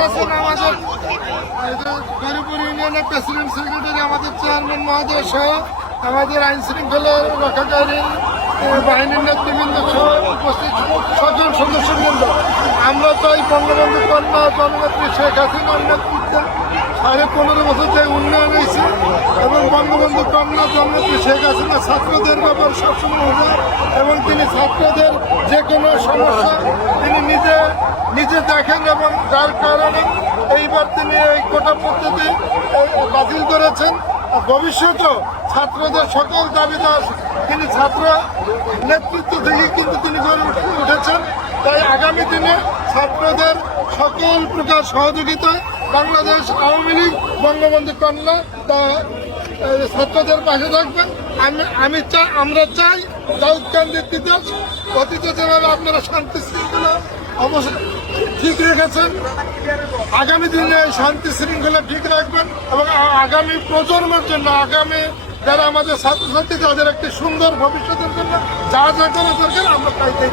আমাদের? এই গরিপুর আমাদের চেয়ারম্যান মহোদয় আমাদের আইন শৃঙ্খলা রক্ষাকারী বাহিনীর নেতৃবৃন্দ সহ উপস্থিত সকল সদস্যবৃন্দ আমরা চাই বঙ্গবন্ধু কন্যা জননেত্রী শেখ হাসিনার নেতৃত্বে সাড়ে পনেরো বছর যে উন্নয়ন হয়েছে এবং বঙ্গবন্ধু কন্যা জননেত্রী শেখ হাসিনা ছাত্রদের ব্যাপার সবসময় উদার এবং তিনি ছাত্রদের যে কোনো সমস্যা তিনি নিজে নিজে দেখেন এবং যার তিনি এই কোটা পদ্ধতি বাতিল করেছেন। ভবিষ্যতেও ছাত্রদের সকল দাবি দাস তিনি ছাত্র নেতৃত্ব থেকে কিন্তু তিনি উঠেছেন। তাই আগামী দিনে ছাত্রদের সকল প্রকার সহযোগিতায় বাংলাদেশ আওয়ামী লীগ, বঙ্গবন্ধু কন্যা, তা ছাত্রদের পাশে থাকবেন। আমি আমি চাই, আমরা চাই দাউদ কান্দির দিবস অতীতে যেভাবে আপনারা শান্তি শৃঙ্খলা অবশ্যই ঠিক রেখেছেন, আগামী দিনে শান্তি শৃঙ্খলা ঠিক রাখবেন এবং আগামী প্রজন্মের জন্য, আগামী যারা আমাদের ছাত্রছাত্রী তাদের একটি সুন্দর ভবিষ্যতের জন্য যা যা করা দরকার, আমরা তাই তাই।